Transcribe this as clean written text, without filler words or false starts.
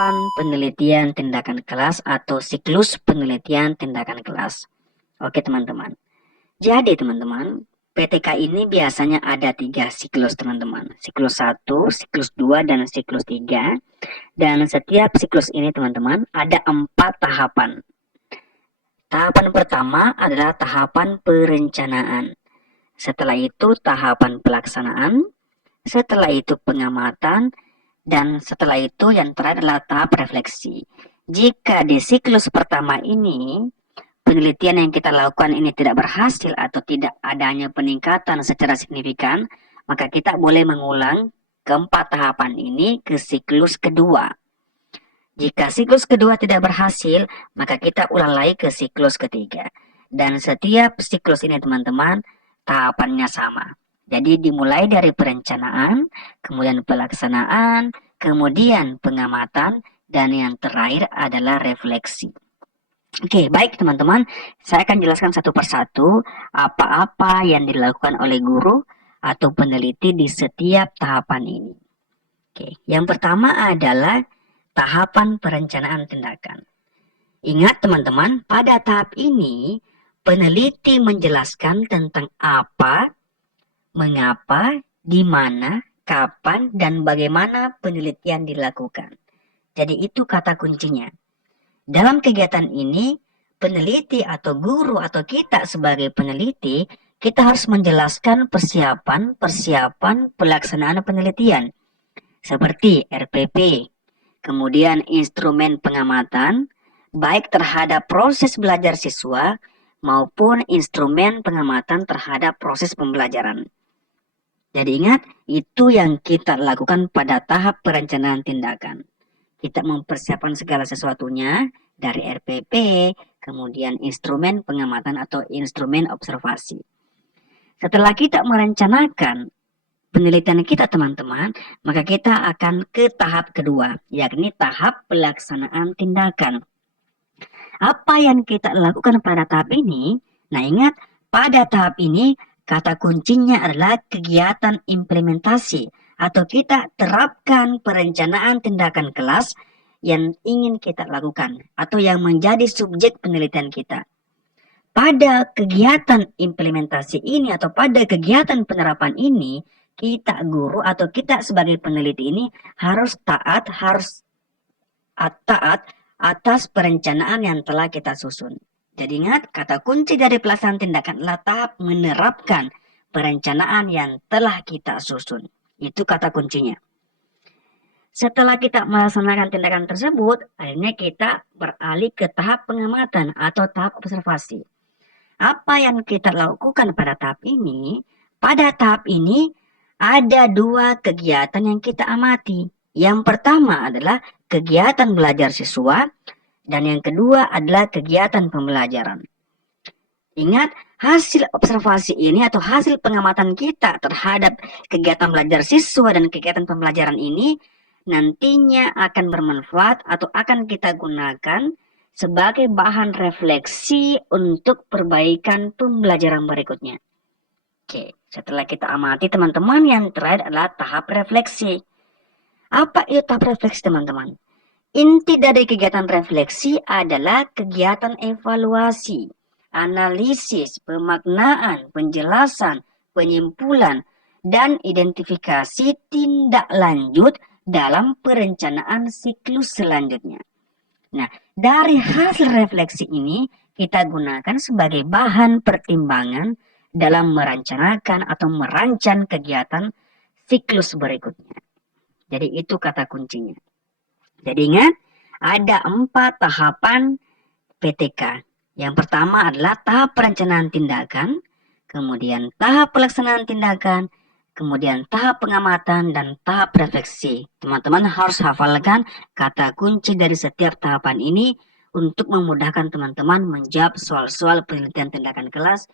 tahapan penelitian tindakan kelas atau siklus penelitian tindakan kelas. Oke teman-teman. Jadi teman-teman, PTK ini biasanya ada 3 siklus teman-teman. Siklus 1, siklus 2, dan siklus 3. Dan setiap siklus ini teman-teman ada 4 tahapan. Tahapan pertama adalah tahapan perencanaan. Setelah itu tahapan pelaksanaan. Setelah itu pengamatan. Dan setelah itu yang terakhir adalah tahap refleksi. Jika di siklus pertama ini penelitian yang kita lakukan ini tidak berhasil atau tidak adanya peningkatan secara signifikan, maka kita boleh mengulang keempat tahapan ini ke siklus kedua. Jika siklus kedua tidak berhasil, maka kita ulang lagi ke siklus ketiga. Dan setiap siklus ini teman-teman tahapannya sama. Jadi dimulai dari perencanaan, kemudian pelaksanaan, kemudian pengamatan, dan yang terakhir adalah refleksi. Oke, baik teman-teman, saya akan jelaskan satu persatu apa-apa yang dilakukan oleh guru atau peneliti di setiap tahapan ini. Oke, yang pertama adalah tahapan perencanaan tindakan. Ingat teman-teman, pada tahap ini peneliti menjelaskan tentang apa, mengapa, di mana, kapan, dan bagaimana penelitian dilakukan. Jadi itu kata kuncinya. Dalam kegiatan ini, peneliti atau guru atau kita sebagai peneliti, kita harus menjelaskan persiapan pelaksanaan penelitian. Seperti RPP, kemudian instrumen pengamatan, baik terhadap proses belajar siswa maupun instrumen pengamatan terhadap proses pembelajaran. Jadi ingat, itu yang kita lakukan pada tahap perencanaan tindakan. Kita mempersiapkan segala sesuatunya dari RPP, kemudian instrumen pengamatan atau instrumen observasi. Setelah kita merencanakan penelitian kita teman-teman, maka kita akan ke tahap kedua, yakni tahap pelaksanaan tindakan. Apa yang kita lakukan pada tahap ini? Nah ingat, pada tahap ini kata kuncinya adalah kegiatan implementasi atau kita terapkan perencanaan tindakan kelas yang ingin kita lakukan atau yang menjadi subjek penelitian kita. Pada kegiatan implementasi ini atau pada kegiatan penerapan ini, kita guru atau kita sebagai peneliti ini harus taat atas perencanaan yang telah kita susun. Jadi ingat, kata kunci dari pelaksanaan tindakan adalah tahap menerapkan perencanaan yang telah kita susun. Itu kata kuncinya. Setelah kita melaksanakan tindakan tersebut, akhirnya kita beralih ke tahap pengamatan atau tahap observasi. Apa yang kita lakukan pada tahap ini? Pada tahap ini ada 2 kegiatan yang kita amati. Yang pertama adalah kegiatan belajar siswa, dan yang kedua adalah kegiatan pembelajaran. Ingat, hasil observasi ini atau hasil pengamatan kita terhadap kegiatan belajar siswa dan kegiatan pembelajaran ini nantinya akan bermanfaat atau akan kita gunakan sebagai bahan refleksi untuk perbaikan pembelajaran berikutnya. Oke, setelah kita amati teman-teman, yang terakhir adalah tahap refleksi. Apa itu tahap refleksi teman-teman? Inti dari kegiatan refleksi adalah kegiatan evaluasi, analisis, pemaknaan, penjelasan, penyimpulan, dan identifikasi tindak lanjut dalam perencanaan siklus selanjutnya. Nah, dari hasil refleksi ini kita gunakan sebagai bahan pertimbangan dalam merencanakan atau merancang kegiatan siklus berikutnya. Jadi itu kata kuncinya. Jadi ingat, ada 4 tahapan PTK. Yang pertama adalah tahap perencanaan tindakan, kemudian tahap pelaksanaan tindakan, kemudian tahap pengamatan, dan tahap refleksi. Teman-teman harus hafalkan kata kunci dari setiap tahapan ini untuk memudahkan teman-teman menjawab soal-soal penelitian tindakan kelas.